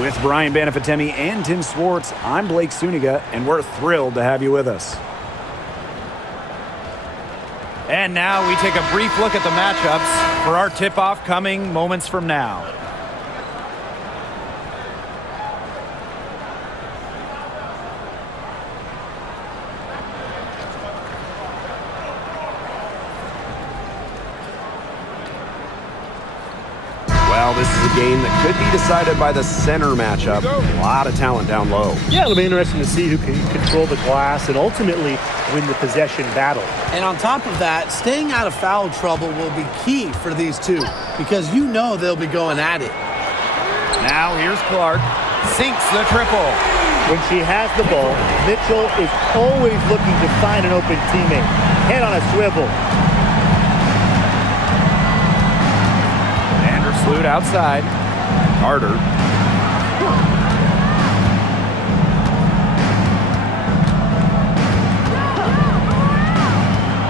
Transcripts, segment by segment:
With Brian Banafitemi and Tim Swartz, I'm Blake Suniga, and we're thrilled to have you with us. And now we take a brief look at the matchups for our tip-off coming moments from now. Well, this is a game that could be decided by the center matchup. A lot of talent down low. Yeah, it'll be interesting to see who can control the glass and ultimately win the possession battle. And on top of that, staying out of foul trouble will be key for these two because you know they'll be going at it. Now here's Clark. Sinks the triple. When she has the ball, Mitchell is always looking to find an open teammate. Head on a swivel. Salute outside. Carter.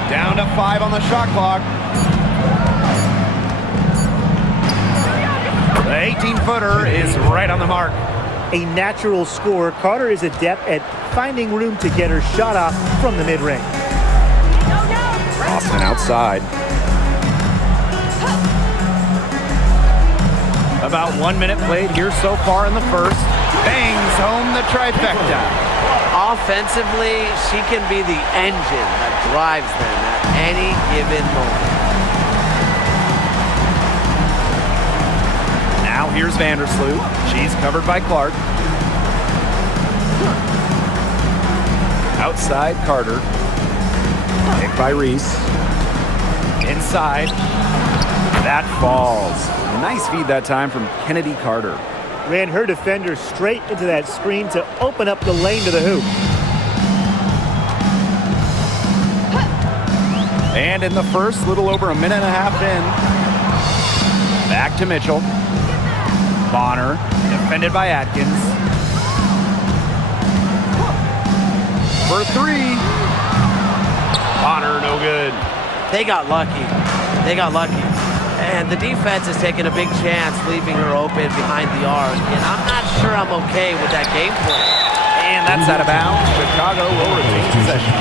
Down to 5 on the shot clock. The 18-footer is right on the mark. A natural scorer, Carter is adept at finding room to get her shot off from the mid-range. Boston outside. About 1 minute played here so far in the first. Bangs home the trifecta. Offensively, she can be the engine that drives them at any given moment. Now here's Vandersloot. She's covered by Clark. Outside, Carter. Picked by Reese. Inside. That falls. Nice feed that time from Kennedy Carter. Ran her defender straight into that screen to open up the lane to the hoop. And in the first, little over a minute and a half in. Back to Mitchell. Bonner, defended by Atkins. For 3. Bonner, no good. They got lucky. And the defense is taking a big chance, leaving her open behind the arc. And I'm not sure I'm okay with that game plan. And that's out of bounds. Chicago will retain possession.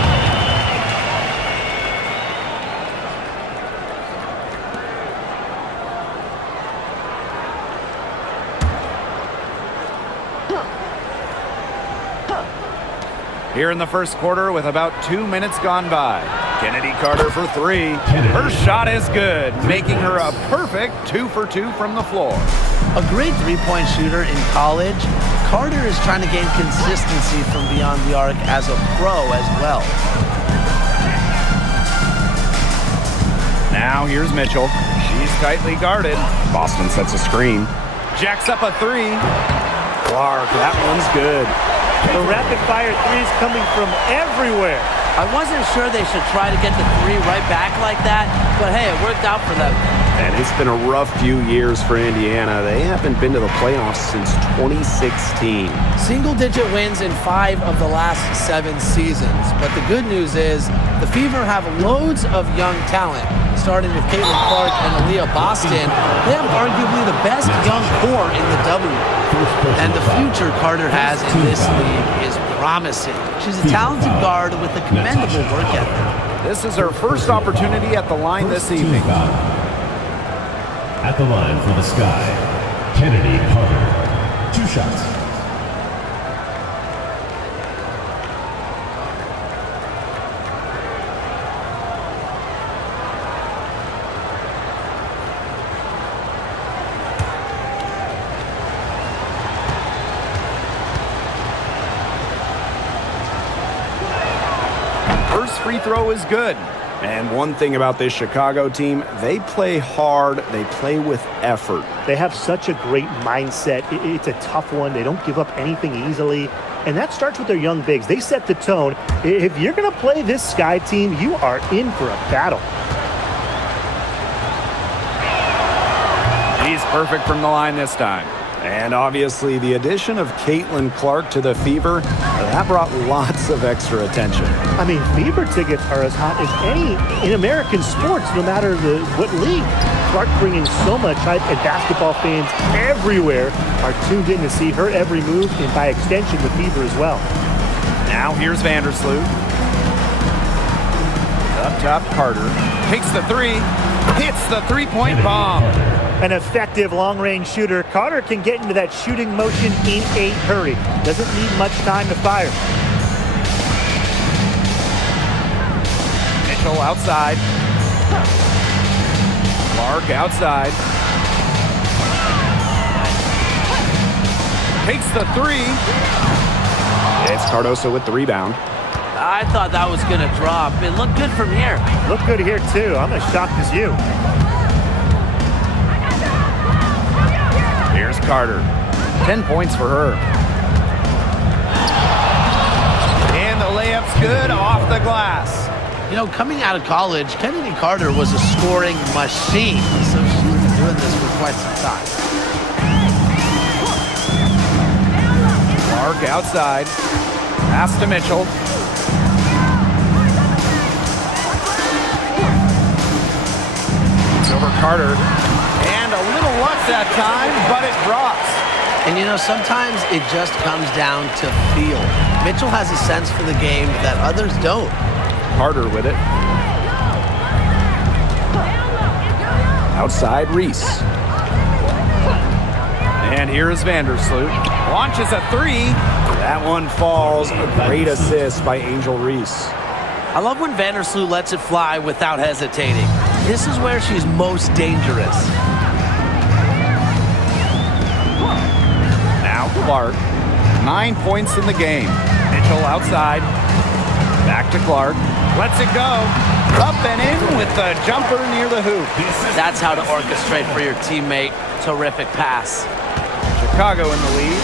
Here in the first quarter with about 2 minutes gone by. Kennedy Carter for 3. Her shot is good, making her a perfect 2 for 2 from the floor. A great three-point shooter in college, Carter is trying to gain consistency from beyond the arc as a pro as well. Now here's Mitchell. She's tightly guarded. Boston sets a screen. Jacks up a 3. Clark, that one's good. The rapid-fire threes coming from everywhere. I wasn't sure they should try to get the 3 right back like that, but hey, it worked out for them. And it's been a rough few years for Indiana. They haven't been to the playoffs since 2016. Single-digit wins in 5 of the last 7 seasons. But the good news is the Fever have loads of young talent. Starting with Caitlin Clark and Aaliyah Boston, they have arguably the best young core in the W. And the future Carter has in this league is promising. She's a talented guard with a commendable work ethic. This is her first opportunity at the line this evening. At the line for the Sky, Kennedy Carter. 2 shots. Free throw is good. And one thing about this Chicago team, they play hard, they play with effort. They have such a great mindset. It's a tough one. They don't give up anything easily. And that starts with their young bigs. They set the tone. If you're going to play this Sky team, you are in for a battle. She's perfect from the line this time. And obviously the addition of Caitlin Clark to the Fever, that brought lots of extra attention. I mean, Fever tickets are as hot as any in American sports, no matter what league. Clark bringing so much hype, and basketball fans everywhere are tuned in to see her every move, and by extension, the Fever as well. Now here's Vandersloot. Up top, Carter takes the three, hits the three-point bomb. An effective long-range shooter. Carter can get into that shooting motion in a hurry. Doesn't need much time to fire. Mitchell outside. Clark outside. Takes the three. It's Cardoso with the rebound. I thought that was going to drop. It looked good from here. Look good here, too. I'm as shocked as you. Here's Carter. 10 points for her. And the layup's good off the glass. You know, coming out of college, Kennedy Carter was a scoring machine. So she's been doing this for quite some time. Clark outside. Pass to Mitchell. It's over Carter. And a little luck that time, but it drops. And you know, sometimes it just comes down to feel. Mitchell has a sense for the game that others don't. Carter with it. Outside, Reese. And here's Vandersloot. Launches a three. That one falls. A great assist by Angel Reese. I love when Vandersloot lets it fly without hesitating. This is where she's most dangerous. Now Clark. 9 points in the game. Mitchell outside. Back to Clark. Lets it go. Up and in with the jumper near the hoop. That's how to orchestrate for your teammate. Terrific pass. Chicago in the lead.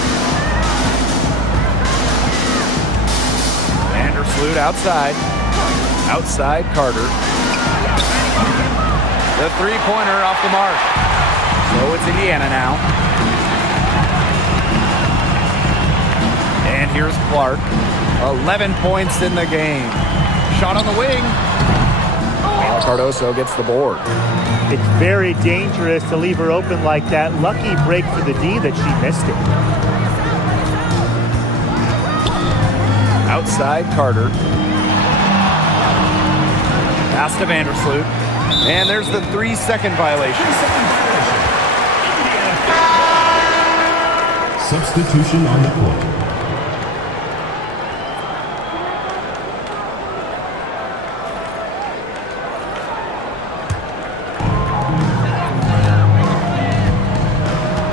Vandersloot outside. Outside Carter. The three-pointer off the mark. So it's Indiana now. And here's Clark. 11 points in the game. Shot on the wing. Cardoso gets the board. It's very dangerous to leave her open like that. Lucky break for the D that she missed it. Outside Carter. Pass to Vandersloot. And there's the 3-second violation. Substitution on the court.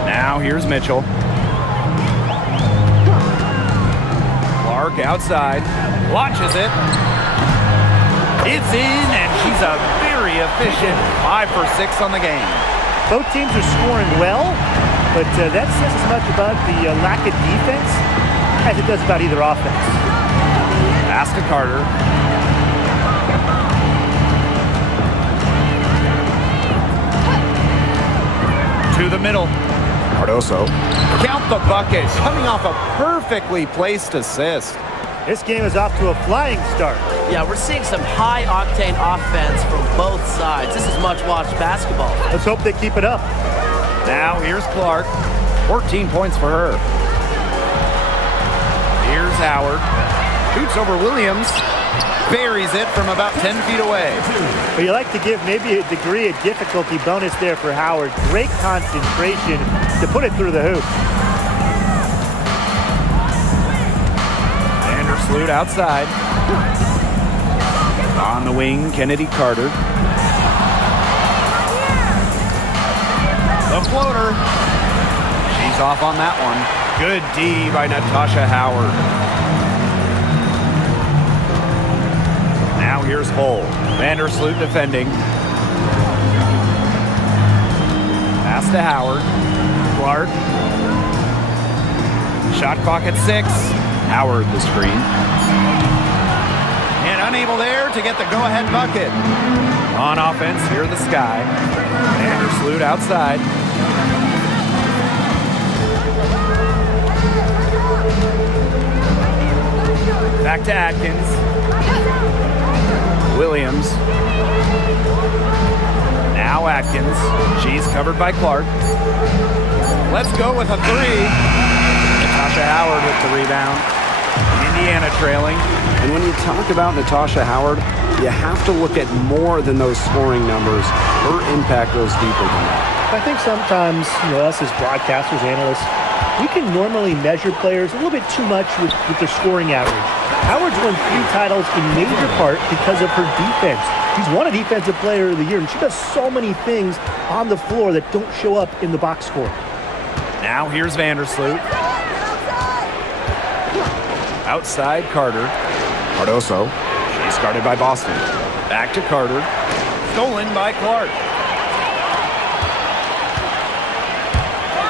Now here's Mitchell. Clark outside. Launches it. It's in, and she's a very efficient 5 for 6 on the game. Both teams are scoring well, but that says as much about the lack of defense as it does about either offense. Pass to Carter. To the middle. Cardoso. Count the bucket. Coming off a perfectly placed assist. This game is off to a flying start. Yeah, we're seeing some high-octane offense from both sides. This is much-watched basketball. Let's hope they keep it up. Now here's Clark. 14 points for her. Here's Howard. Shoots over Williams. Buries it from about 10 feet away. But you like to give maybe a degree of difficulty bonus there for Howard. Great concentration to put it through the hoop. Vandersloot outside. On the wing, Kennedy Carter. The floater. She's off on that one. Good D by Natasha Howard. Now here's Hull. Vandersloot defending. Pass to Howard. Clark. Shot clock at 6. Howard the screen. And unable there to get the go-ahead bucket. On offense, here the Sky. Vandersloot outside. Back to Atkins. Williams. Now Atkins. She's covered by Clark. Let's go with a three. Natasha Howard with the rebound. Indiana trailing. And when you talk about Natasha Howard, you have to look at more than those scoring numbers. Her impact goes deeper than that. I think sometimes, us as broadcasters, analysts, we can normally measure players a little bit too much with their scoring average. Howard's won 3 titles in major part because of her defense. She's won a Defensive Player of the Year, and she does so many things on the floor that don't show up in the box score. Now here's Vandersloot. Outside Carter. Cardoso. She's guarded by Boston. Back to Carter. Stolen by Clark.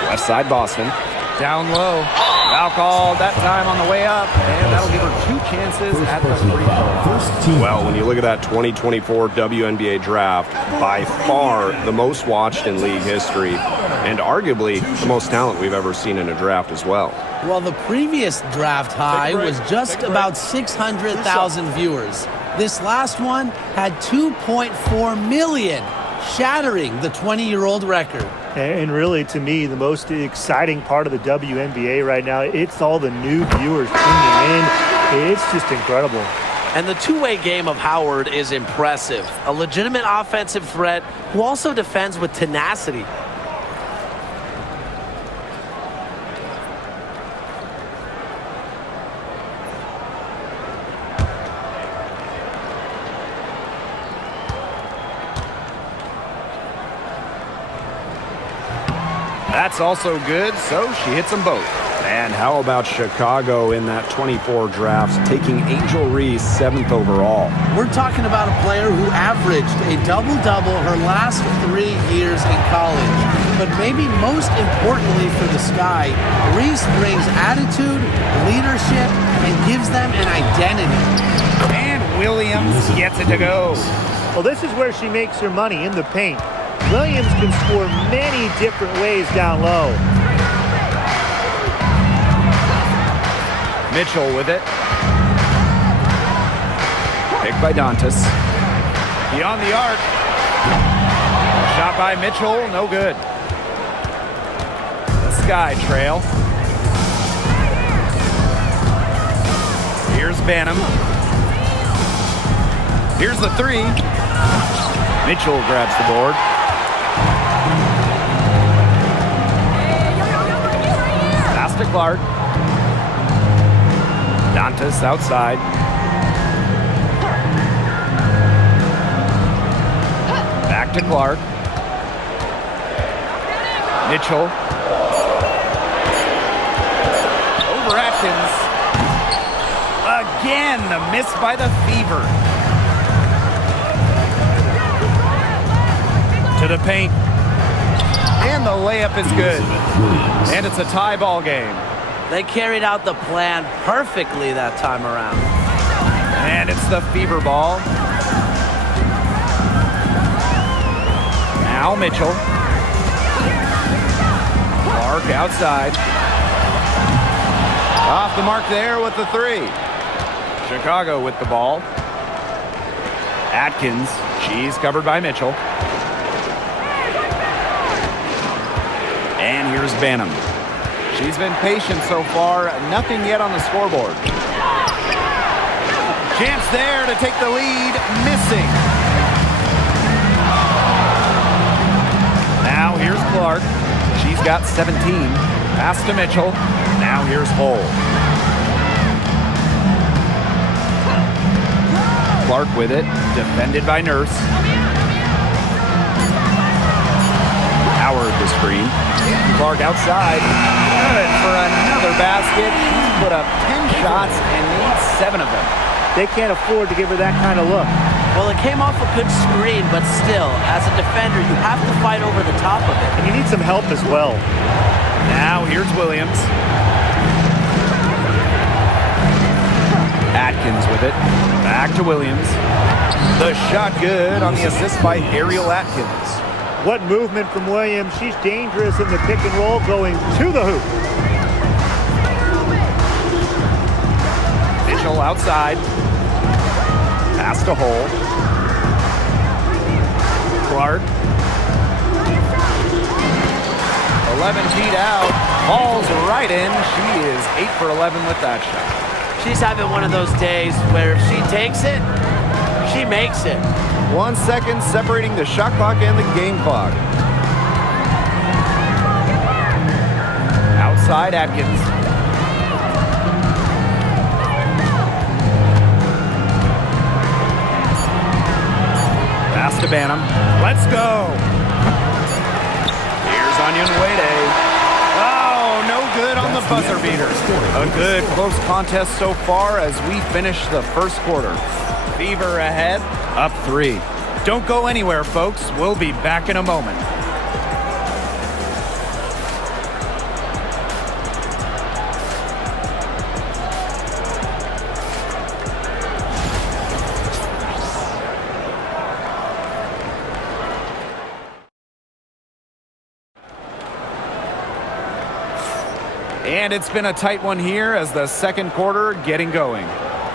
Left side Boston. Down low. Foul called that time on the way up. And that'll give her 2 chances at the free throw. Well, when you look at that 2024 WNBA draft, by far the most watched in league history, and arguably the most talent we've ever seen in a draft as well. Well, the previous draft high was just about 600,000 viewers. This last one had 2.4 million, shattering the 20-year-old record. And really, to me, the most exciting part of the WNBA right now, it's all the new viewers tuning in. It's just incredible. And the two-way game of Howard is impressive. A legitimate offensive threat who also defends with tenacity. That's also good, so she hits them both. And how about Chicago in that 24 drafts, taking Angel Reese 7th overall? We're talking about a player who averaged a double-double her last 3 years in college. But maybe most importantly for the Sky, Reese brings attitude, leadership, and gives them an identity. And Williams gets it to go. Well, this is where she makes her money, in the paint. Williams can score many different ways down low. Mitchell with it. Picked by Dantas. Beyond the arc. Shot by Mitchell, no good. The Sky trail. Here's Banham. Here's the three. Mitchell grabs the board. Pass to Clark. Dantas outside. Back to Clark. Mitchell. Over Atkins. Again, the miss by the Fever. To the paint. And the layup is good. And it's a tie ball game. They carried out the plan perfectly that time around. And it's the Fever ball. Now Mitchell. Clark outside. Off the mark there with the three. Chicago with the ball. Atkins. She's covered by Mitchell. And here's Banham. She's been patient so far. Nothing yet on the scoreboard. Chance there to take the lead. Missing. Now here's Clark. She's got 17. Pass to Mitchell. Now here's Hull. Clark with it. Defended by Nurse. Howard the screen. Clark outside. Good for another basket. She's put up 10 shots and needs 7 of them. They can't afford to give her that kind of look. Well, it came off a good screen, but still, as a defender, you have to fight over the top of it. And you need some help as well. Now here's Williams. Atkins with it. Back to Williams. The shot good on the assist by Ariel Atkins. What movement from Williams. She's dangerous in the pick and roll going to the hoop. Mitchell Marshall outside. Pass to Hole. Clark. 11 feet out. Falls right in. She is 8 for 11 with that shot. She's having one of those days where if she takes it, she makes it. 1 second separating the shot clock and the game clock. Outside Atkins. Pass to Banham. Let's go. Here's Onyenwere. Oh, no good on the buzzer beater. A good close contest so far as we finish the first quarter. Fever ahead, up 3. Don't go anywhere, folks. We'll be back in a moment. And it's been a tight one here as the second quarter getting going.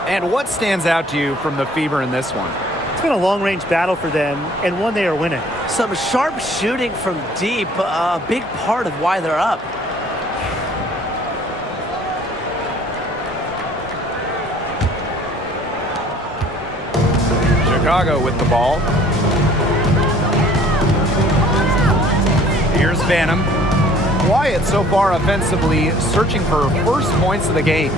And what stands out to you from the Fever in this one? It's been a long-range battle for them, and one they are winning. Some sharp shooting from deep, a big part of why they're up. Chicago with the ball. Here's Banham. Quiet so far offensively, searching for first points of the game.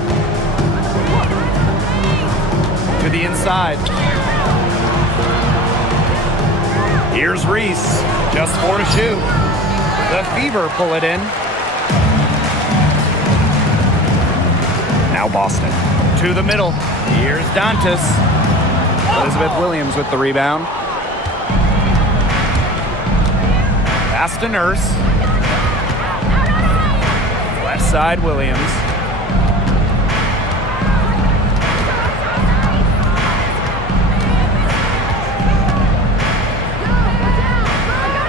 To the inside. Here's Reese, just 4 to shoot. The Fever pull it in. Now Boston. To the middle. Here's Dantas. Elizabeth Williams with the rebound. Pass to Nurse. Left side, Williams.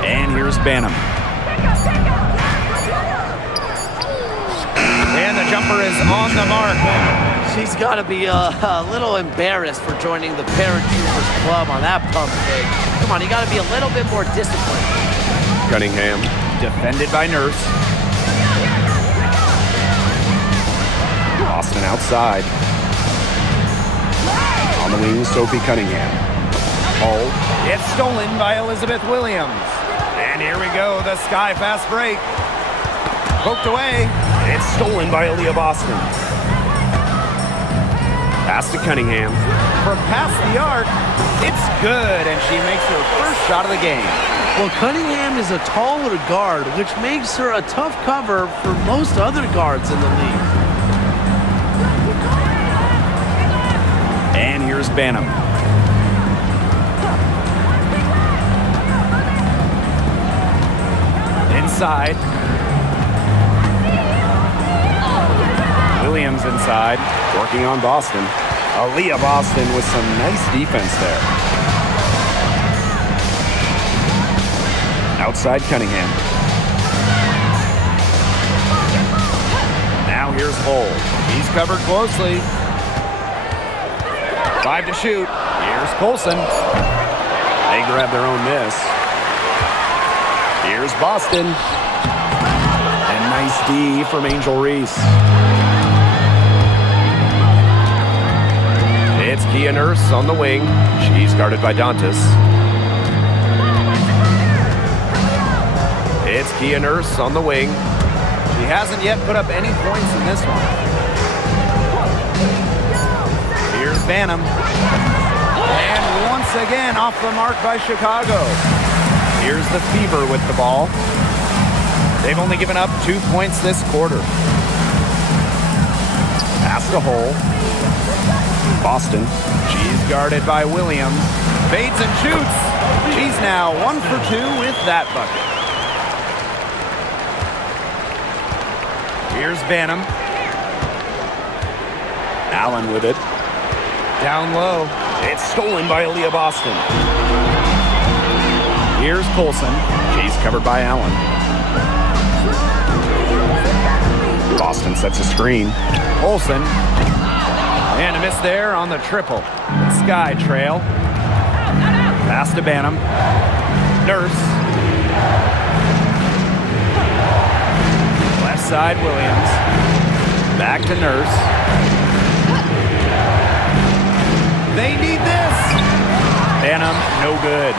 And here's Banham. And the jumper is on the mark. She's got to be a little embarrassed for joining the Paratroopers Club on that pump fake. Come on, you got to be a little bit more disciplined. Cunningham. Defended by Nurse. Boston outside. On the wing, Sophie Cunningham. Hall. It's stolen by Elizabeth Williams. And here we go, the sky fast break. Poked away. It's stolen by Aaliyah Boston. Pass to Cunningham. From past the arc, it's good, and she makes her first shot of the game. Well, Cunningham is a taller guard, which makes her a tough cover for most other guards in the league. And here's Banham. Inside. Williams inside. Working on Boston. Aaliyah Boston with some nice defense there. Outside Cunningham. Now here's Hole. He's covered closely. 5 to shoot. Here's Colson. They grab their own miss. Here's Boston. And nice D from Angel Reese. It's Kia Nurse on the wing. She's guarded by Dantas. It's Kia Nurse on the wing. She hasn't yet put up any points in this one. Here's Banham. And once again off the mark by Chicago. Here's the Fever with the ball. They've only given up 2 points this quarter. Pass to Hole. Boston. She's guarded by Williams. Fades and shoots. She's now 1 for 2 with that bucket. Here's Banham. Allen with it. Down low. It's stolen by Aaliyah Boston. Here's Colson. She's covered by Allen. Boston sets a screen. Colson And a miss there on the triple. Sky trail. Pass to Banham. Nurse. Left side, Williams. Back to Nurse. They need this. Banham, no good.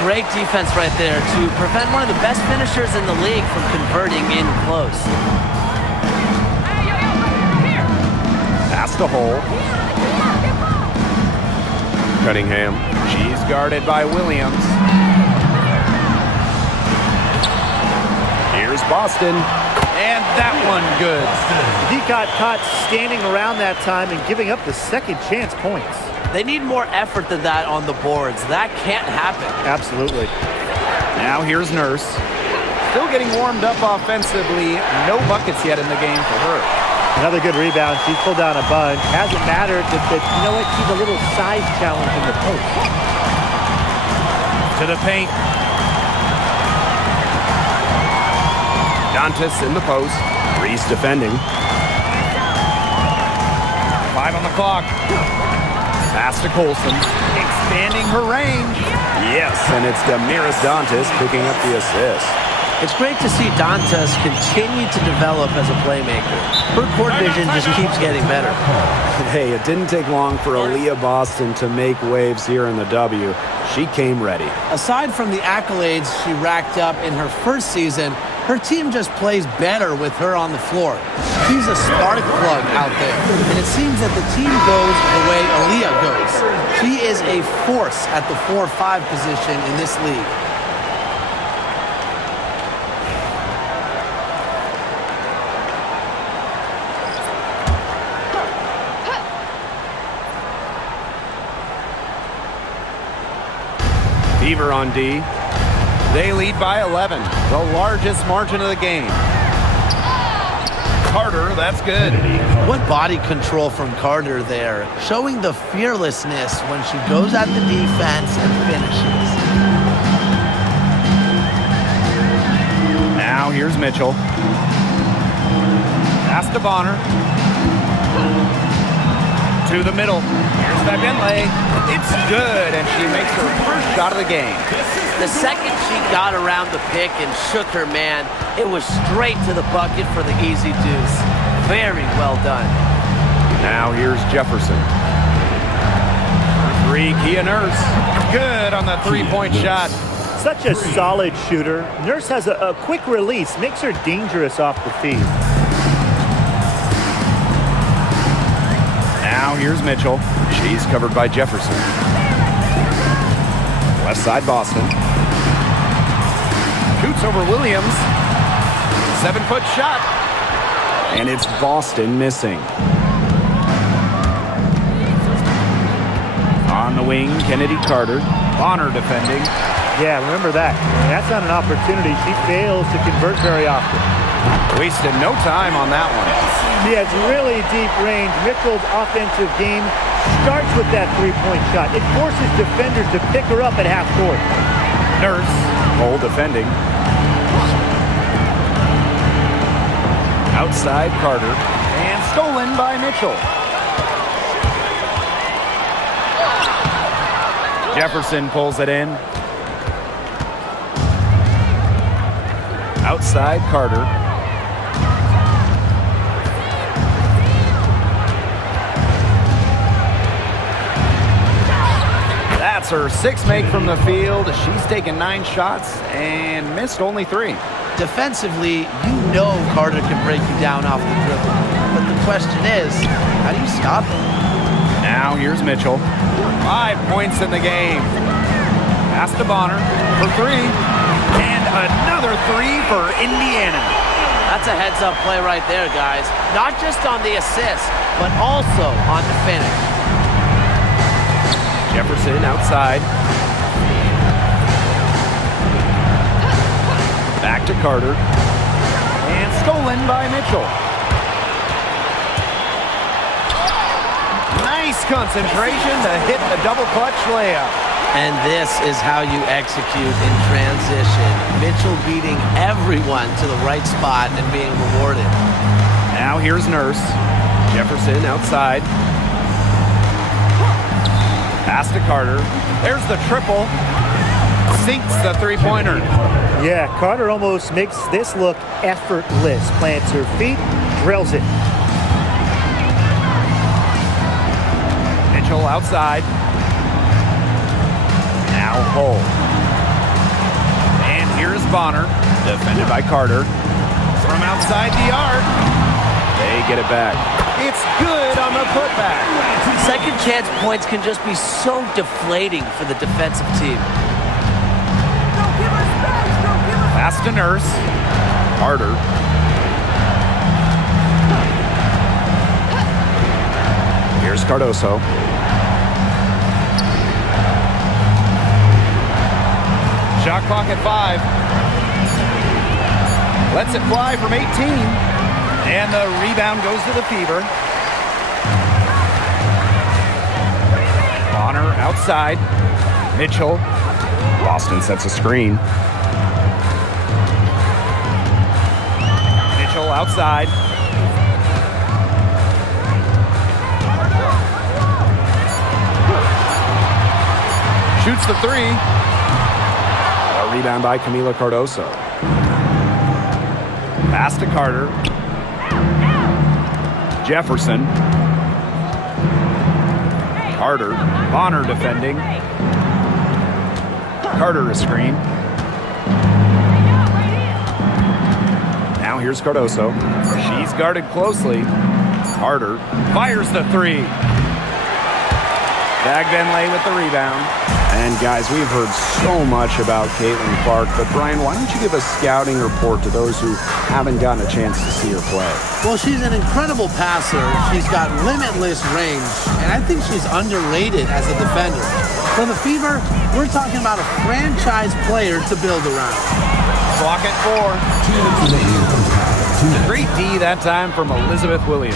Great defense right there to prevent one of the best finishers in the league from converting in close. Pass to Hole. Cunningham. She's guarded by Williams. Here's Boston. And that one good. He got caught standing around that time and giving up the second chance points. They need more effort than that on the boards. That can't happen. Absolutely. Now here's Nurse. Still getting warmed up offensively. No buckets yet in the game for her. Another good rebound. She's pulled down a bunch. Hasn't mattered that you know what? She's a little size challenge in the post. To the paint. Dantas in the post. Reese defending. 5 on the clock. Pass to Colson. Expanding her range. Yes, and it's Damiris Dantas picking up the assist. It's great to see Dantas continue to develop as a playmaker. Her court vision just keeps getting better. Hey, it didn't take long for Aaliyah Boston to make waves here in the W. She came ready. Aside from the accolades she racked up in her first season, her team just plays better with her on the floor. She's a spark plug out there, and it seems that the team goes the way Aaliyah goes. She is a force at the 4-5 position in this league. Fever on D. They lead by 11, the largest margin of the game. Carter, that's good. What body control from Carter there, showing the fearlessness when she goes at the defense and finishes. Now here's Mitchell. Pass to Bonner. To the middle. Here's Fabenle. It's good, and she makes her first shot of the game. The second she got around the pick and shook her man, it was straight to the bucket for the easy deuce. Very well done. Now here's Jefferson. Three, Kia Nurse. Good on the three-point shot. Such a solid shooter. Nurse has a quick release, makes her dangerous off the field. Now here's Mitchell. She's covered by Jefferson. Left side Boston. Shoots over Williams. 7-foot shot. And it's Boston missing. On the wing, Kennedy Carter. Bonner defending. Yeah, remember that. That's not an opportunity. She fails to convert very often. Wasted no time on that one. She has really deep range. Mitchell's offensive game starts with that three-point shot. It forces defenders to pick her up at half court. Nurse. Hole defending. Outside Carter. And stolen by Mitchell. Jefferson pulls it in. Outside Carter. That's her sixth make from the field. She's taken 9 shots and missed only 3. Defensively, you know Carter can break you down off the dribble. But the question is, how do you stop him? Now here's Mitchell. 5 points in the game. Pass to Bonner for 3. And another 3 for Indiana. That's a heads-up play right there, guys. Not just on the assist, but also on the finish. Jefferson outside. Back to Carter. And stolen by Mitchell. Nice concentration to hit the double clutch layup. And this is how you execute in transition. Mitchell beating everyone to the right spot and being rewarded. Now here's Nurse. Jefferson outside. Pass to Carter. There's the triple. Sinks the three-pointer. Yeah, Carter almost makes this look effortless. Plants her feet, drills it. Mitchell outside. Now Hull. And here's Bonner, defended by Carter. From outside the arc. They get it back. It's good on the putback. Second chance points can just be so deflating for the defensive team. Pass to Nurse. Carter. Here's Cardoso. Shot clock at 5. Lets it fly from 18. And the rebound goes to the Fever. Bonner outside. Mitchell. Boston sets a screen. Mitchell outside. Shoots the 3. A rebound by Camila Cardoso. Pass to Carter. Jefferson. Carter. Bonner defending. Carter a screen. Now here's Cardoso. She's guarded closely. Carter. Fires the 3. Bagbenlay with the rebound. And guys, we've heard so much about Caitlin Clark, but Brian, why don't you give a scouting report to those who haven't gotten a chance to see her play? Well, she's an incredible passer. She's got limitless range, and I think she's underrated as a defender. For the Fever, we're talking about a franchise player to build around. Clock at 4. Great D that time from Elizabeth Williams.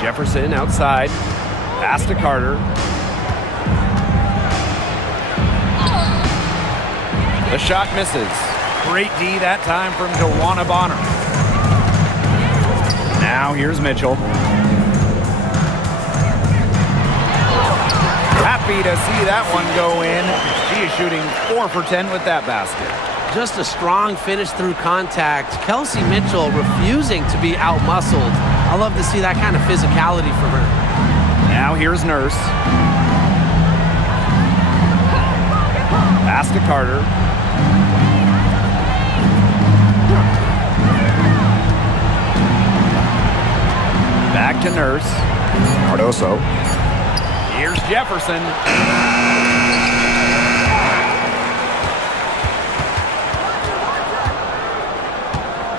Jefferson outside. Pass to Carter. The shot misses. Great D that time from Dewana Bonner. Now here's Mitchell. Happy to see that one go in. She is shooting 4 for 10 with that basket. Just a strong finish through contact. Kelsey Mitchell refusing to be out-muscled. I love to see that kind of physicality from her. Now here's Nurse. Pass to Carter. Back to Nurse. Cardoso. Here's Jefferson.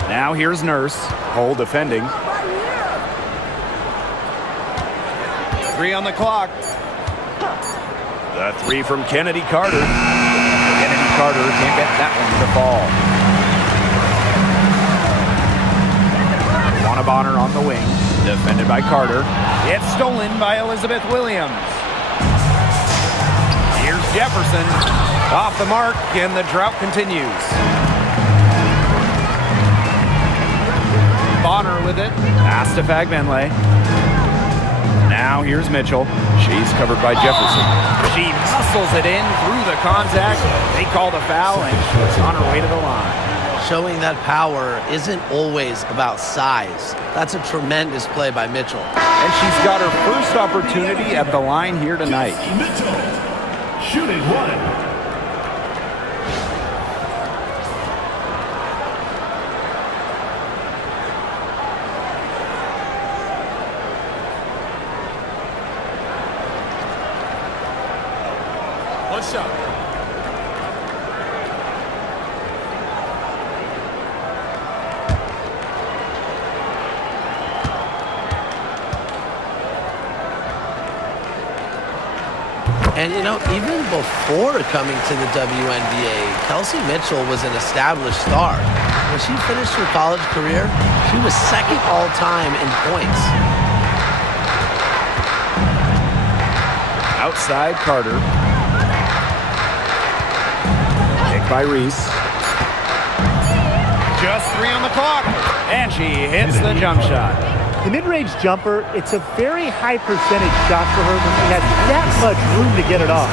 Now here's Nurse. Hull defending. 3 on the clock. The 3 from Kennedy Carter. Kennedy Carter can't get that one to fall. Dewana Bonner on the wing. Defended by Carter. It's stolen by Elizabeth Williams. Here's Jefferson. Off the mark, and the drought continues. Bonner with it. Pass to Fagbenlay. Now here's Mitchell. She's covered by Jefferson. She muscles it in through the contact. They call the foul, and she's on her way to the line. Showing that power isn't always about size. That's a tremendous play by Mitchell. And she's got her first opportunity at the line here tonight. Mitchell, shooting 1. And, you know, even before coming to the WNBA, Kelsey Mitchell was an established star. When she finished her college career, she was second all-time in points. Outside Carter. Kick by Reese. Just 3 on the clock. And she hits the jump shot. The mid-range jumper, it's a very high percentage shot for her, but she has that much room to get it off.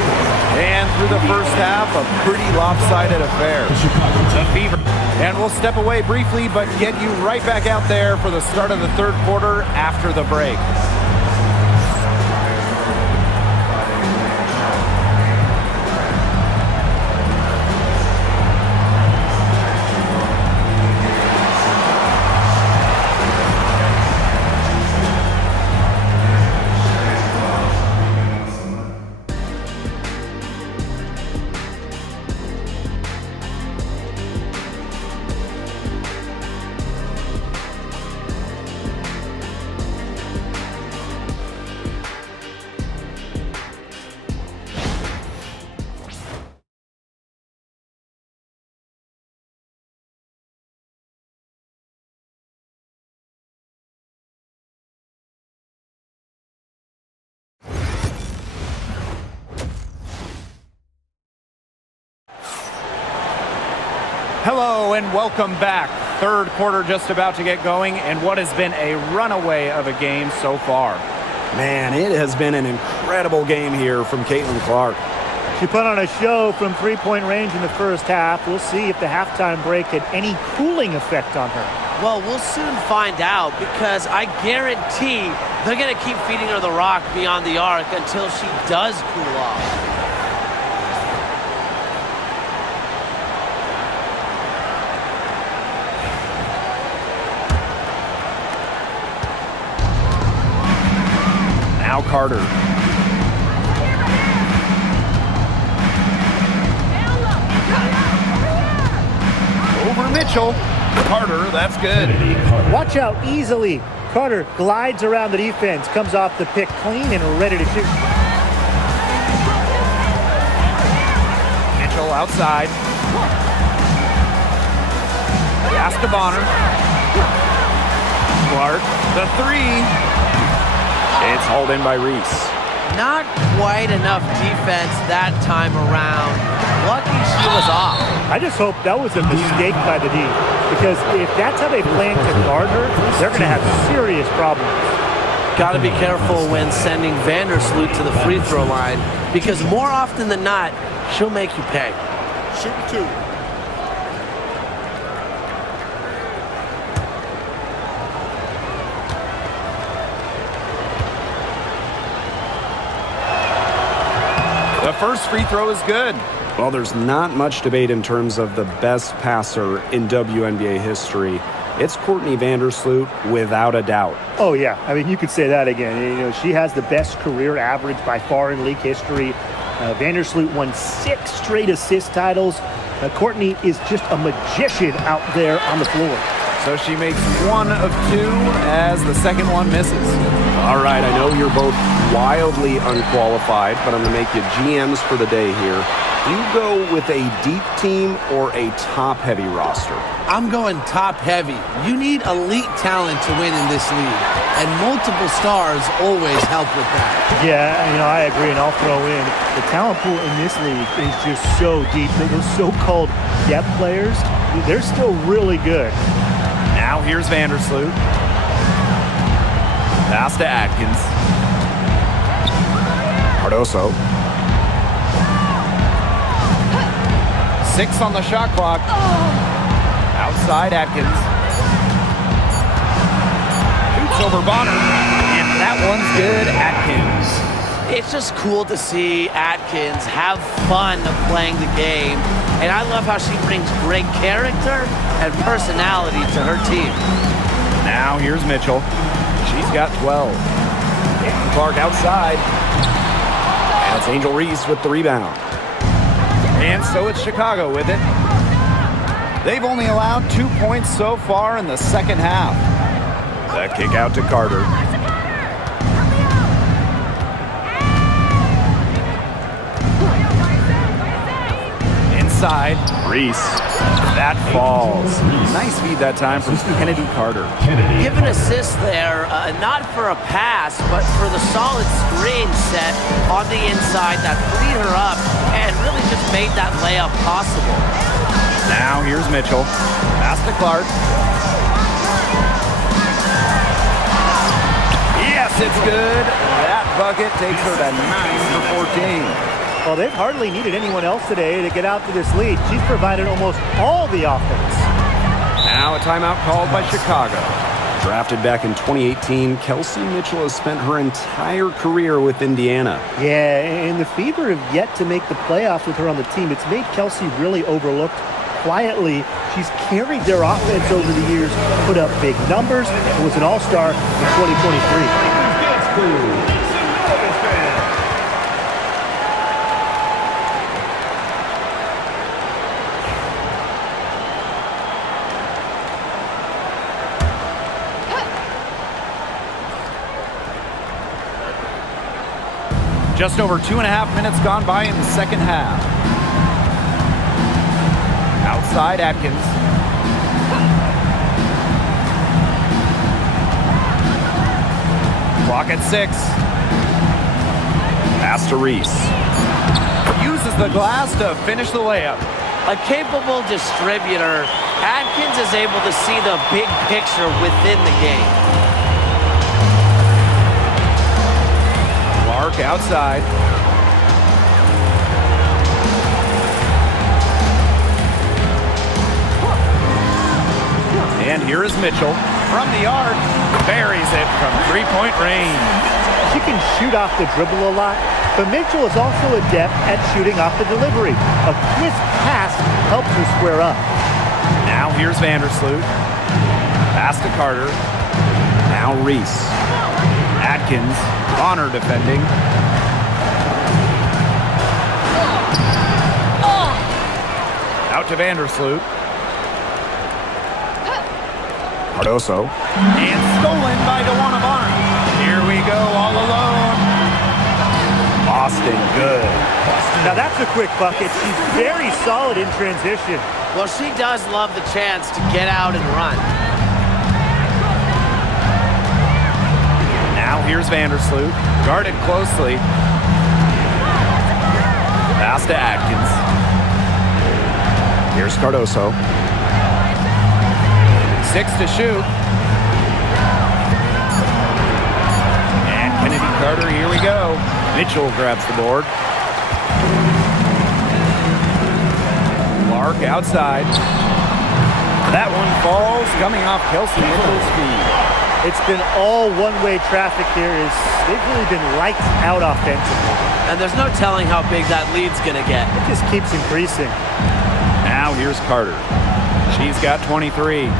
And through the first half, a pretty lopsided affair. The Fever. And we'll step away briefly, but get you right back out there for the start of the third quarter after the break. Hello and welcome back. Third quarter just about to get going, and what has been a runaway of a game so far. Man, it has been an incredible game here from Caitlin Clark. She put on a show from three-point range in the first half. We'll see if the halftime break had any cooling effect on her. Well, we'll soon find out, because I guarantee they're going to keep feeding her the rock beyond the arc until she does cool off. Now Carter. Over Mitchell. Carter, that's good. Watch out easily. Carter glides around the defense, comes off the pick clean and ready to shoot. Mitchell outside. Pass to Bonner. Clark, the three. It's hauled in by Reese. Not quite enough defense that time around. Lucky she was off. I just hope that was a mistake by the D, because if that's how they plan to guard her, they're going to have serious problems. Got to be careful when sending Vandersloot to the free throw line, because more often than not, she'll make you pay. Shoot two. The first free throw is good. Well, there's not much debate in terms of the best passer in WNBA history. It's Courtney Vandersloot, without a doubt. Oh, yeah. I mean, you could say that again. You know, she has the best career average by far in league history. Vandersloot won 6 straight assist titles. Courtney is just a magician out there on the floor. So she makes 1 of 2 as the second one misses. All right, I know you're both wildly unqualified, but I'm going to make you GMs for the day here. Do you go with a deep team or a top-heavy roster? I'm going top-heavy. You need elite talent to win in this league, and multiple stars always help with that. Yeah, you know, I agree, and I'll throw in the talent pool in this league is just so deep. Those so-called depth players, they're still really good. Now here's Vandersloot. Pass to Atkins. Cardoso. 6 on the shot clock. Outside Atkins. Shoots over Bonner. And that one's good. Atkins. It's just cool to see Atkins have fun playing the game. And I love how she brings great character and personality to her team. Now here's Mitchell. She's got 12. And Clark outside. And it's Angel Reese with the rebound. And so it's Chicago with it. They've only allowed 2 points so far in the second half. That kick out to Carter. Inside. Reese. That falls. Nice feed that time from Kennedy Carter. Give an assist there, not for a pass, but for the solid screen set on the inside that freed her up and really just made that layup possible. Now here's Mitchell. Pass to Clark. it's good. That bucket takes her to 9 for 14. Well, they've hardly needed anyone else today to get out to this lead. She's provided almost all the offense. Now a timeout called by Chicago. Drafted back in 2018, Kelsey Mitchell has spent her entire career with Indiana. Yeah, and the Fever have yet to make the playoffs with her on the team. It's made Kelsey really overlooked. Quietly, she's carried their offense over the years, put up big numbers, and was an all-star in 2023. Just over 2.5 minutes gone by in the second half. Outside Atkins. Clock at 6. Pass to Reese. Uses the glass to finish the layup. A capable distributor, Atkins is able to see the big picture within the game. Clark outside. And here is Mitchell from the arc. Buries it from three-point range. She can shoot off the dribble a lot, but Mitchell is also adept at shooting off the delivery. A crisp pass helps her square up. Now here's Vandersloot. Pass to Carter. Now Reese. Atkins on her defending. Out to Vandersloot. Cardoso. And stolen by DeWanna Barnes. Here we go, all alone. Boston, good. Now that's a quick bucket. She's very solid in transition. Well, she does love the chance to get out and run. Now here's Vandersloot. Guarded closely. Pass to Atkins. Here's Cardoso. 6 to shoot. And Kennedy Carter, here we go. Mitchell grabs the board. Clark outside. That one falls, coming off Kelsey Mitchell's feet. It's been all one-way traffic here. They've really been lights out offensively. And there's no telling how big that lead's going to get. It just keeps increasing. Now here's Carter. She's got 23.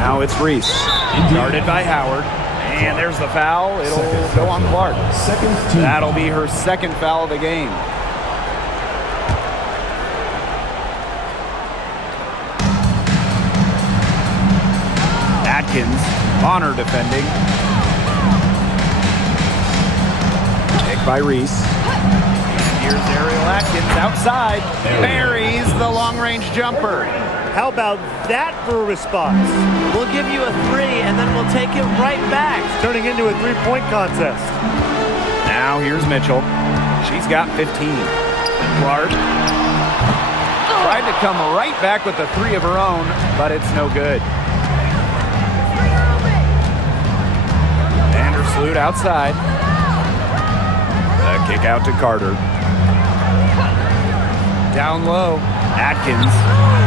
Now it's Reese. Guarded by Howard. And there's the foul. It'll go on Clark. That'll be her second foul of the game. Atkins on her defending. Pick by Reese. Here's Ariel Atkins outside. Buries the long-range jumper. How about that for a response? We'll give you a 3, and then we'll take it right back. Turning into a three-point contest. Now here's Mitchell. She's got 15. Clark tried to come right back with a 3 of her own, but it's no good. Vandersloot outside. A kick out to Carter. Down low. Atkins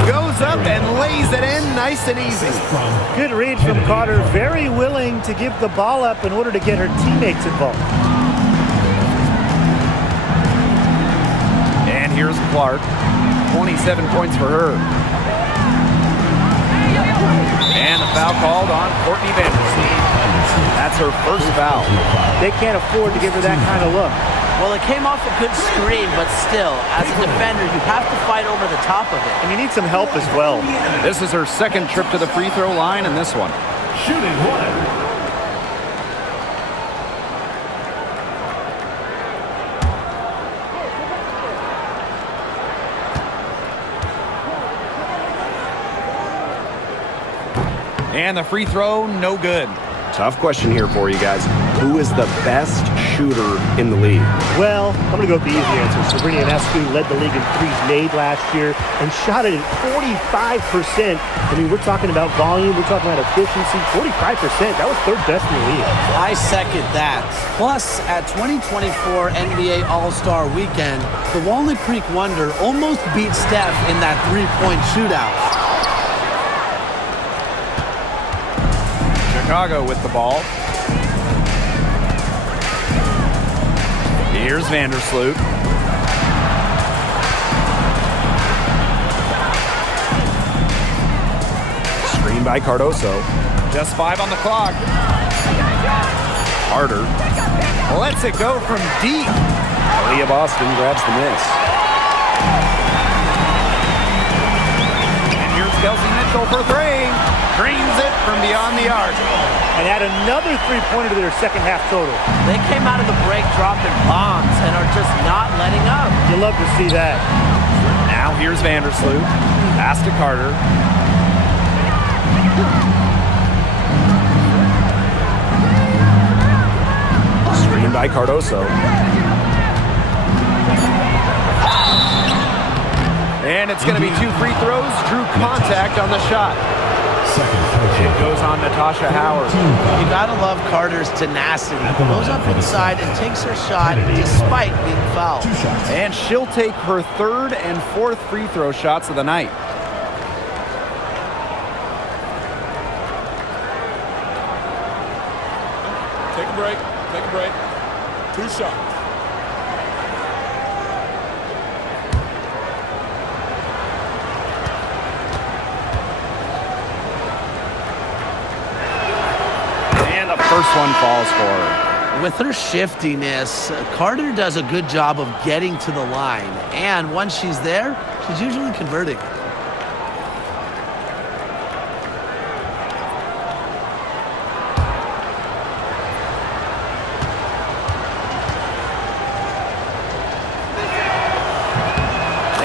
goes up and lays it in nice and easy. Good read from Carter. Very willing to give the ball up in order to get her teammates involved. And here's Clark. 27 points for her. And a foul called on Courtney Vandersloot. That's her first foul. They can't afford to give her that kind of look. Well, it came off a good screen, but still, as a defender, you have to fight over the top of it. And you need some help as well. This is her second trip to the free throw line in this one. Shooting one. And the free throw, no good. Tough question here for you guys. Who is the best shooter in the league? Well, I'm going to go with the easy answer. Sabrina Ionescu led the league in threes made last year and shot it at 45%. I mean, we're talking about volume. We're talking about efficiency. 45%. That was third best in the league. I second that. Plus, at 2024 NBA All-Star Weekend, the Walnut Creek Wonder almost beat Steph in that three-point shootout. Chicago with the ball. Here's Vandersloot. Screen by Cardoso. Just 5 on the clock. Carter. Lets it go from deep. Aaliyah Boston grabs the miss. And here's Kelsey Mitchell for 3. Drains it from beyond the arc. And add another three-pointer to their second half total. They came out of the break dropping bombs and are just not letting up. You love to see that. Now here's Vandersloot. Pass to Carter. Screen by Cardoso. And it's going to be 2 free throws. Drew contact on the shot. It goes on Natasha Howard. You gotta love Carter's tenacity. Goes up inside and takes her shot despite being fouled. And she'll take her 3rd and 4th free throw shots of the night. Take a break. Take a break. 2 shots. First one falls for her. With her shiftiness, Carter does a good job of getting to the line. And once she's there, she's usually converting.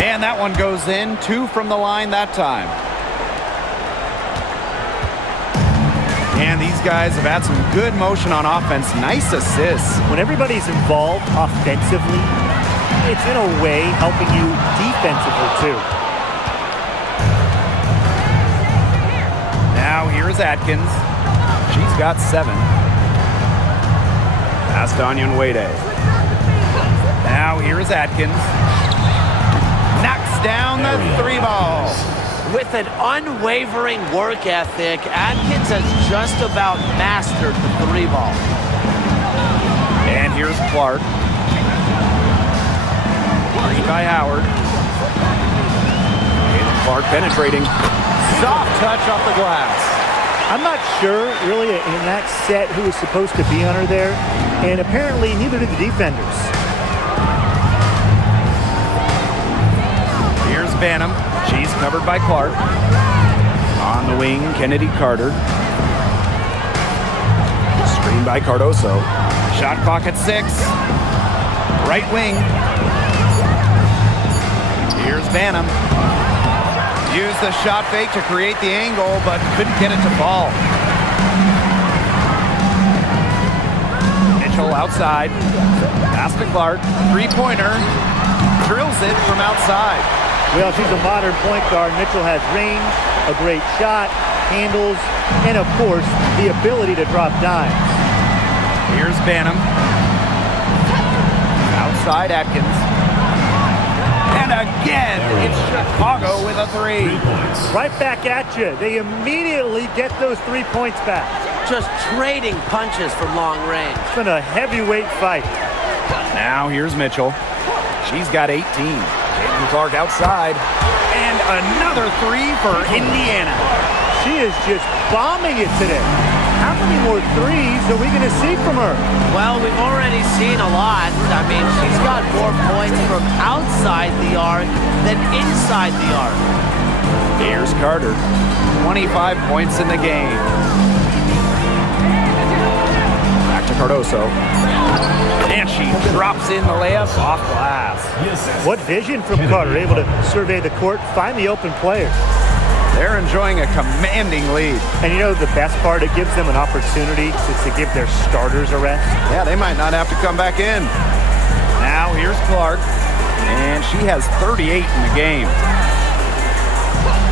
And that one goes in. 2 from the line that time. And these guys have had some good motion on offense. Nice assists. When everybody's involved offensively, it's in a way helping you defensively too. Now here's Atkins. She's got 7. Pass to Onion Wade. Now here's Atkins. Knocks down the 3 ball. With an unwavering work ethic, Atkins has just about mastered the 3 ball. And here's Clark. Screen by Howard. Caitlin Clark penetrating. Soft touch off the glass. I'm not sure, really, in that set who was supposed to be on her there, and apparently neither did the defenders. Here's Banham. She's covered by Clark. On the wing, Kennedy Carter. Screen by Cardoso. Shot clock at 6. Right wing. Here's Banham. Used the shot fake to create the angle, but couldn't get it to fall. Mitchell outside. Pass to Clark. 3-pointer. Drills it from outside. Well, she's a modern point guard. Mitchell has range, a great shot, handles, and of course, the ability to drop dimes. Here's Banham. Outside Atkins. And again, it's Chicago with a 3. Right back at you. They immediately get those 3 points back. Just trading punches from long range. It's been a heavyweight fight. Now here's Mitchell. She's got 18. Caitlin Clark outside. And another 3 for Indiana. She is just bombing it today. How many more threes are we going to see from her? Well, we've already seen a lot. I mean, she's got more points from outside the arc than inside the arc. Here's Carter. 25 points in the game. Back to Cardoso. And she drops in the layup off glass. What vision from Carter, able to survey the court, find the open player. They're enjoying a commanding lead. And you know the best part? It gives them an opportunity to give their starters a rest. Yeah, they might not have to come back in. Now here's Clark, and she has 38 in the game.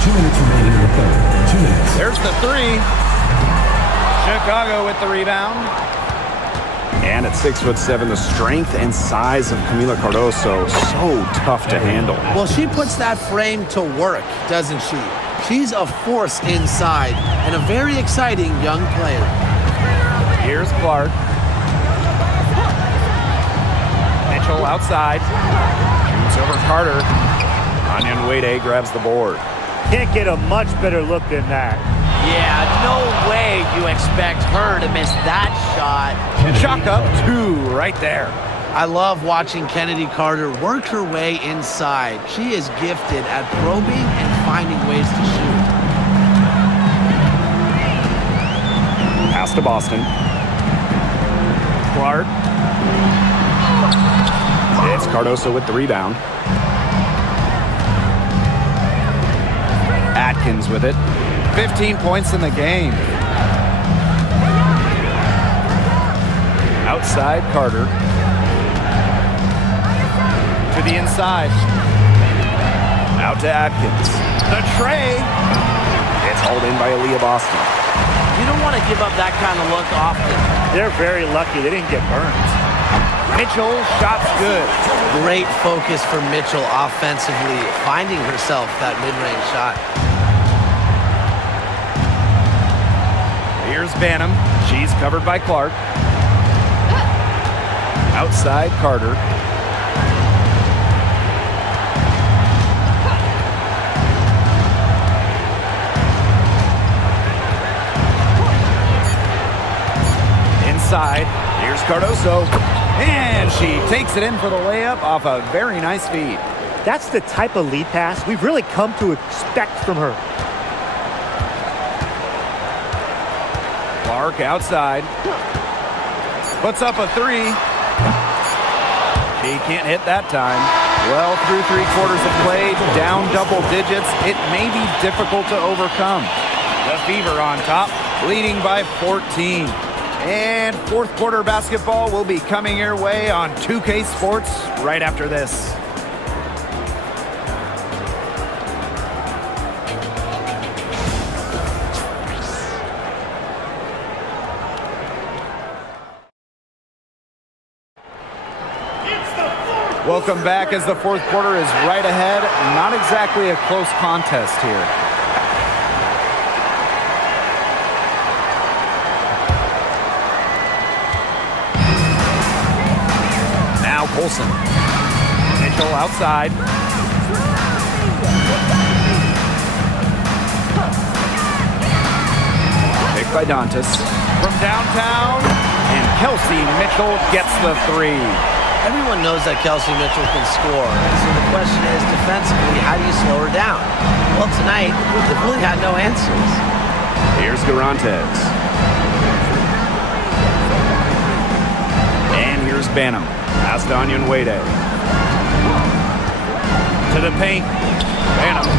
2 minutes remaining in the third. 2 minutes. There's the three. Chicago with the rebound. And at 6'7", the strength and size of Camila Cardoso, so tough to handle. Well, she puts that frame to work, doesn't she? She's a force inside and a very exciting young player. Here's Clark. Mitchell outside. Shoots over Carter. Anya Wade grabs the board. Can't get a much better look than that. Yeah, no way you expect her to miss that shot. Chalk up 2 right there. I love watching Kennedy Carter work her way inside. She is gifted at probing and finding ways to shoot. Pass to Boston. Clark. It's Cardoso with the rebound. Atkins with it. 15 points in the game. Outside Carter. To the inside. Out to Atkins. The tray. It's hauled in by Aaliyah Boston. You don't want to give up that kind of look often. They're very lucky they didn't get burned. Mitchell, shots good. Great focus for Mitchell offensively, finding herself that mid-range shot. Here's Banham. She's covered by Clark. Outside Carter. Inside. Here's Cardoso. And she takes it in for the layup off a very nice feed. That's the type of lead pass we've really come to expect from her. Clark outside. Puts up a 3. She can't hit that time. Well, through 3 quarters of play, down double digits, it may be difficult to overcome. The Fever on top, leading by 14. And fourth quarter basketball will be coming your way on 2K Sports right after this. Welcome back as the fourth quarter is right ahead. Not exactly a close contest here. Now Colson. Mitchell outside. Picked by Dantas. From downtown, and Kelsey Mitchell gets the 3. Everyone knows that Kelsey Mitchell can score. So the question is, defensively, how do you slow her down? Well, tonight, they've really had no answers. Here's Garantes. And here's Banham. Pass to Anya Wade. To the paint. Banham.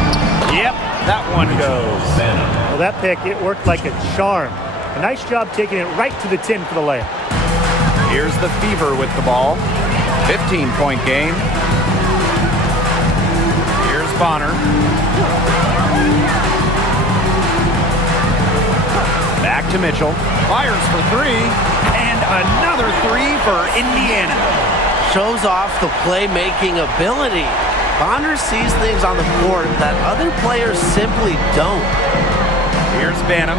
Yep, that one goes. Well, that pick, it worked like a charm. A nice job taking it right to the tin for the layup. Here's the Fever with the ball. 15-point game. Here's Bonner. Back to Mitchell. Fires for 3. And another 3 for Indiana. Shows off the playmaking ability. Bonner sees things on the court that other players simply don't. Here's Banham.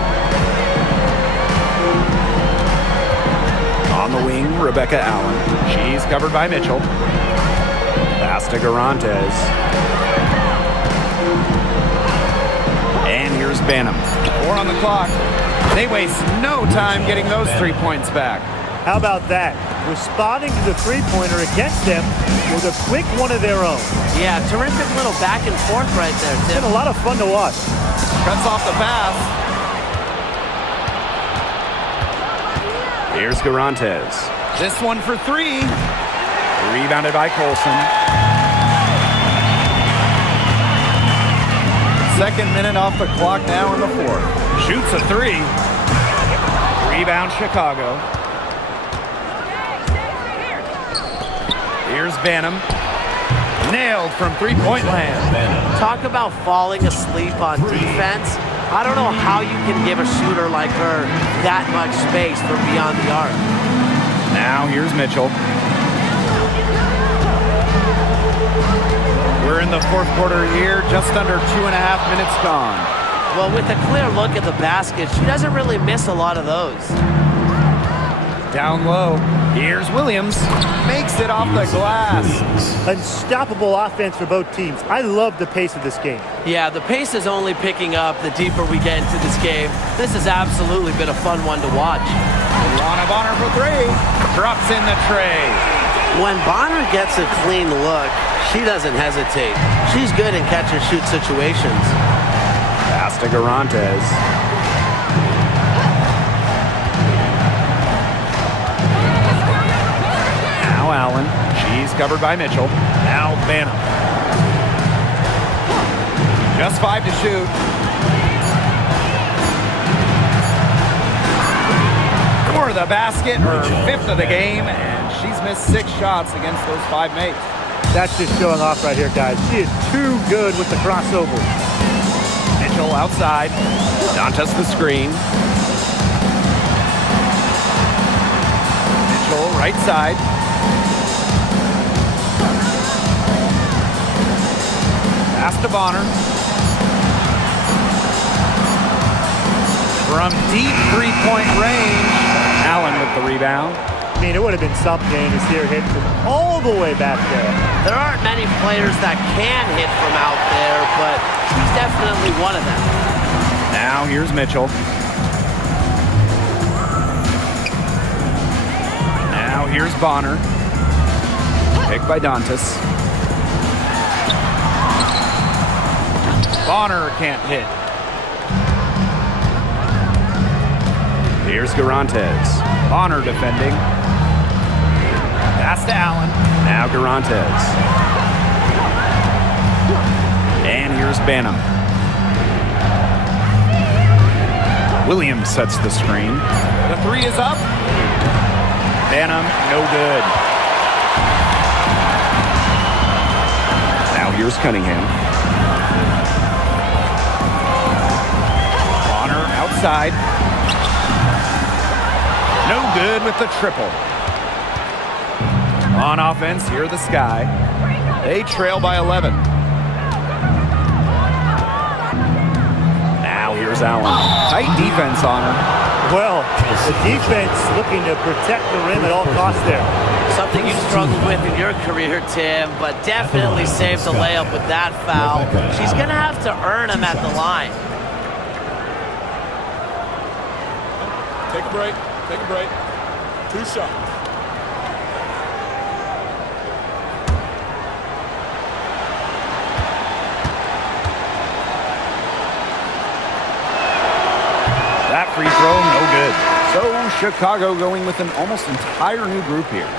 On the wing, Rebecca Allen. She's covered by Mitchell. Pass to Garantes. And here's Banham. 4 on the clock. They waste no time getting those 3 points back. How about that? Responding to the three-pointer against them with a quick one of their own. Yeah, terrific little back and forth right there, It's Tim. been a lot of fun to watch. Cuts off the pass. Here's Garantes. This one for 3. Rebounded by Colson. Second minute off the clock now in the fourth. Shoots a three. Rebound Chicago. Here's Banham. Nailed from three-point land. Talk about falling asleep on defense. I don't know how you can give a shooter like her that much space from beyond the arc. Now here's Mitchell. We're in the fourth quarter here, just under 2.5 minutes gone. Well, with a clear look at the basket, she doesn't really miss a lot of those. Down low. Here's Williams. Makes it off the glass. Unstoppable offense for both teams. I love the pace of this game. Yeah, the pace is only picking up the deeper we get into this game. This has absolutely been a fun one to watch. Lana Bonner for three. Drops in the tray. When Bonner gets a clean look, she doesn't hesitate. She's good in catch-and-shoot situations. Pass to Garantes. Now Allen. She's covered by Mitchell. Now Banham. Just 5 to shoot. For the basket, her 5th of the game, and she's missed 6 shots against those 5 mates. That's just showing off right here, guys. She is too good with the crossover. Mitchell outside. Dantas the screen. Mitchell right side. Pass to Bonner. From deep three-point range, Allen with the rebound. I mean, it would have been something to see her hit from all the way back there. There aren't many players that can hit from out there, but she's definitely one of them. Now here's Mitchell. Now here's Bonner. Picked by Dantas. Bonner can't hit. Here's Garantes. Bonner defending. Pass to Allen. Now Garantes. And here's Banham. Williams sets the screen. The three is up. Banham, no good. Now here's Cunningham. Bonner outside. No good with the triple. On offense, here the Sky. They trail by 11. Now here's Allen. Tight defense on her. Well, the defense looking to protect the rim at all costs there. Something you struggled with in your career, Tim, but definitely saved the layup with that foul. She's going to have to earn him at the line. Take a break. Take a break. 2 shots. That free throw, no good. So Chicago going with an almost entire new group here.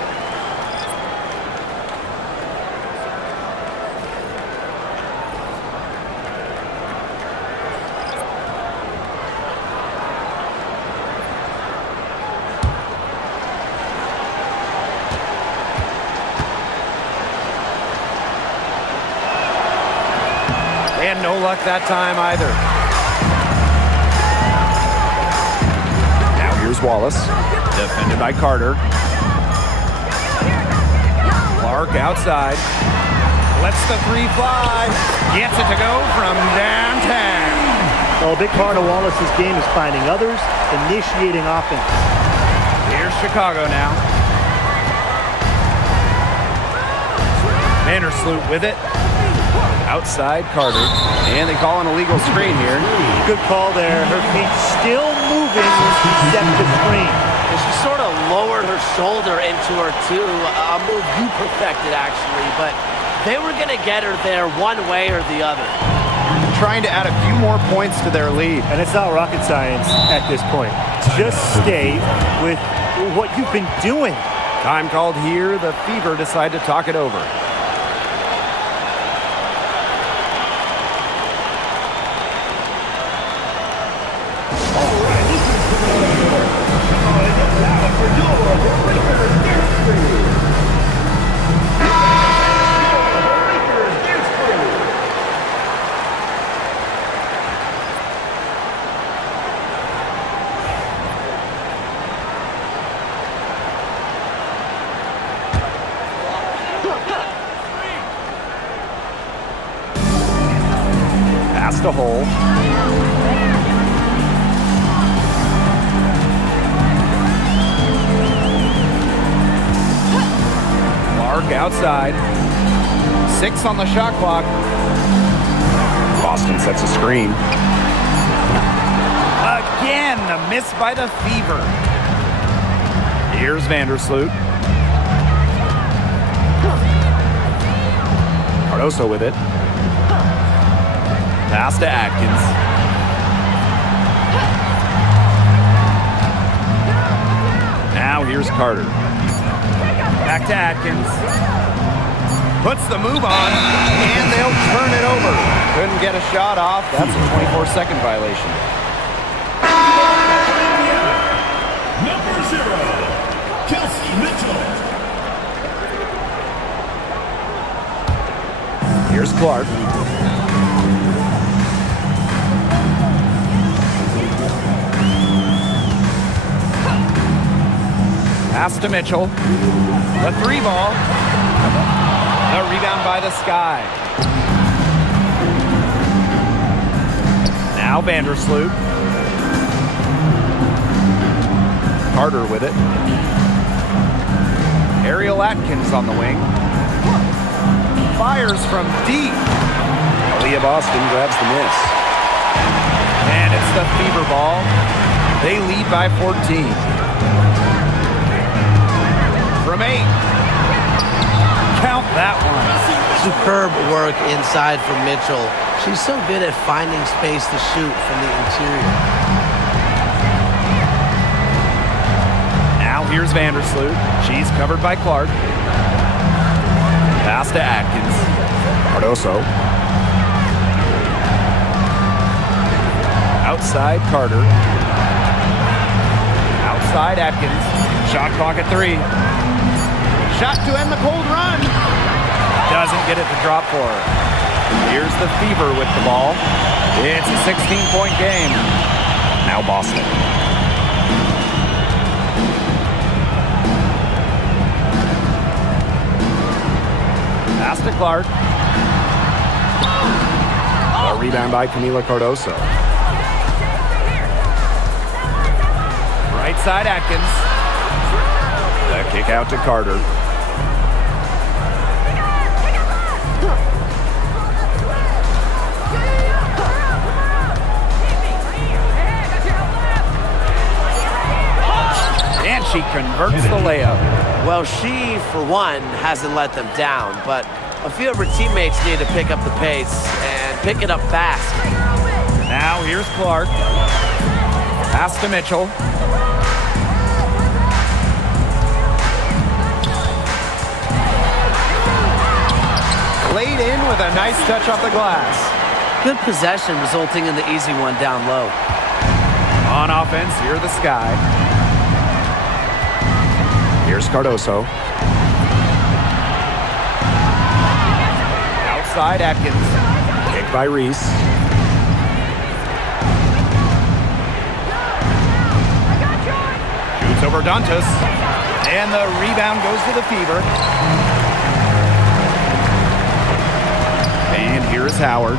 And no luck that time either. Now here's Wallace. Defended by Carter. Clark outside. Lets the three fly. Gets it to go from downtown. Well, a big part of Wallace's game is finding others, initiating offense. Here's Chicago now. Vandersloot with it. Outside Carter. And they call an illegal screen here. Good call there. Her feet still moving when she set the screen. And she sort of lowered her shoulder into her, too. A move you perfected, actually. But they were going to get her there one way or the other. Trying to add a few more points to their lead. And it's not rocket science at this point. Just stay with what you've been doing. Time called here. The Fever decide to talk it over. Pass to Hole. Clark outside. 6 on the shot clock. Boston sets a screen. Again, a miss by the Fever. Here's Vandersloot. Cardoso with it. Pass to Atkins. Now here's Carter. Back to Atkins. Puts the move on, and they'll turn it over. Couldn't get a shot off. That's a 24-second violation. Number 0, Kelsey Mitchell. Here's Clark. Pass to Mitchell. The 3 ball. The rebound by the Sky. Now Vandersloot. Carter with it. Ariel Atkins on the wing. Fires from deep. Aaliyah Boston grabs the miss. And it's the Fever ball. They lead by 14. From 8. Count that one. Superb work inside from Mitchell. She's so good at finding space to shoot from the interior. Now here's Vandersloot. She's covered by Clark. Pass to Atkins. Cardoso. Outside Carter. Outside Atkins. Shot clock at 3. Shot to end the cold run. Doesn't get it to drop for her. Here's the Fever with the ball. It's a 16-point game. Now Boston. Pass to Clark. A rebound by Camila Cardoso. Right side Atkins. The kick out to Carter. And she converts the layup. Well, she, for one, hasn't let them down, but a few of her teammates need to pick up the pace and pick it up fast. Now here's Clark. Pass to Mitchell. Laid in with a nice touch off the glass. Good possession resulting in the easy one down low. On offense, here the Sky. Here's Cardoso. Outside Atkins. Kick by Reese. Shoots over Dantas. And the rebound goes to the Fever. And here is Howard.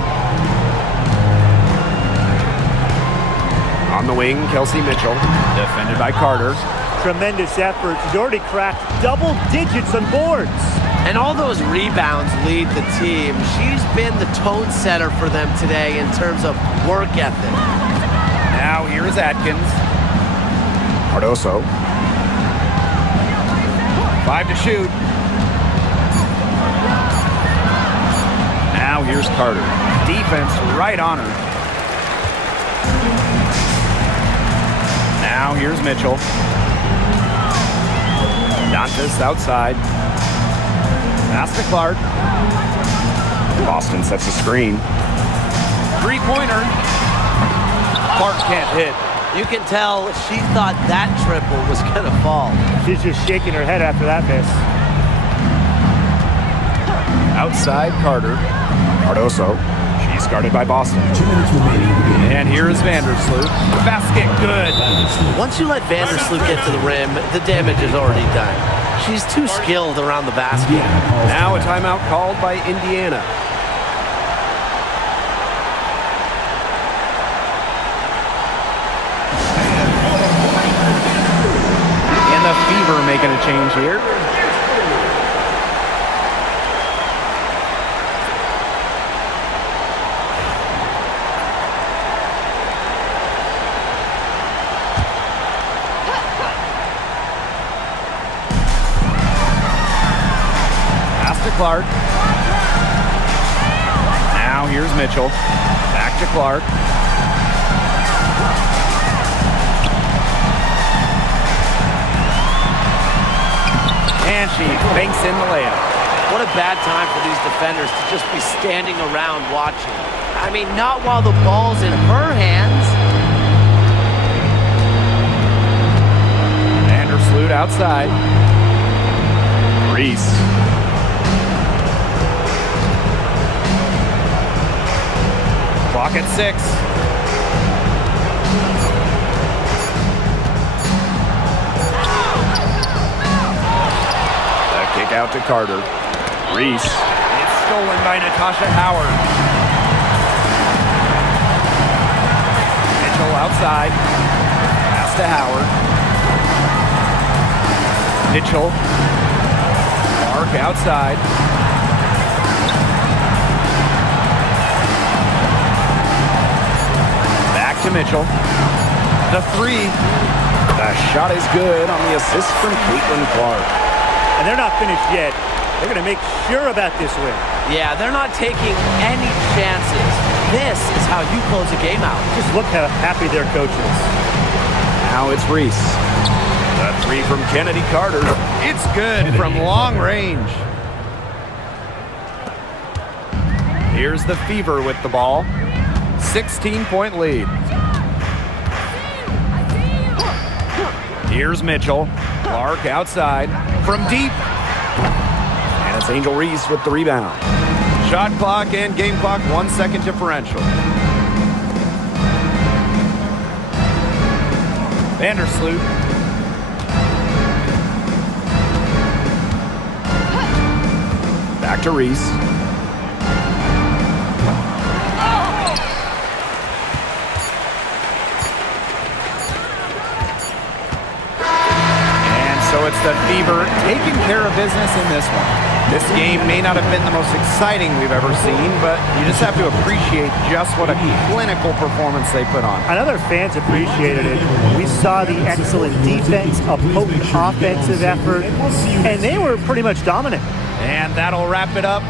On the wing, Kelsey Mitchell. Defended by Carter. Tremendous effort. She's already cracked double digits on boards. And all those rebounds lead the team. She's been the tone setter for them today in terms of work ethic. Now here is Atkins. Cardoso. 5 to shoot. Now here's Carter. Defense right on her. Now here's Mitchell. Dantas outside. Pass to Clark. Boston sets a screen. 3-pointer. Clark can't hit. You can tell she thought that triple was going to fall. She's just shaking her head after that miss. Outside Carter. Cardoso. She's guarded by Boston. 2 minutes remaining in the game. And here is Vandersloot. Basket good. Once you let Vandersloot get to the rim, the damage is already done. She's too skilled around the basket. Indiana calls Now a timeout. timeout called by Indiana. And the Fever making a change here. Clark. Now here's Mitchell. Back to Clark. And she banks in the layup. What a bad time for these defenders to just be standing around watching. I mean, not while the ball's in her hands. Vandersloot outside. Reese. Clock at 6. The kick out to Carter. Reese. It's stolen by Natasha Howard. Mitchell outside. Pass to Howard. Mitchell. Clark outside. To Mitchell. The 3. The shot is good on the assist from Caitlin Clark. And they're not finished yet. They're going to make sure about this win. Yeah, they're not taking any chances. This is how you close a game out. Just look how happy their coach is. Now it's Reese. The 3 from Kennedy Carter. It's good from long range. Here's the Fever with the ball. 16-point lead. Here's Mitchell. Clark outside from deep. And it's Angel Reese with the rebound. Shot clock and game clock 1 second differential. Vandersloot. Back to Reese. So it's the Fever taking care of business in this one. This game may not have been the most exciting we've ever seen, but you just have to appreciate just what a clinical performance they put on. I know their fans appreciated it. We saw the excellent defense, a potent offensive effort, and they were pretty much dominant. And that'll wrap it up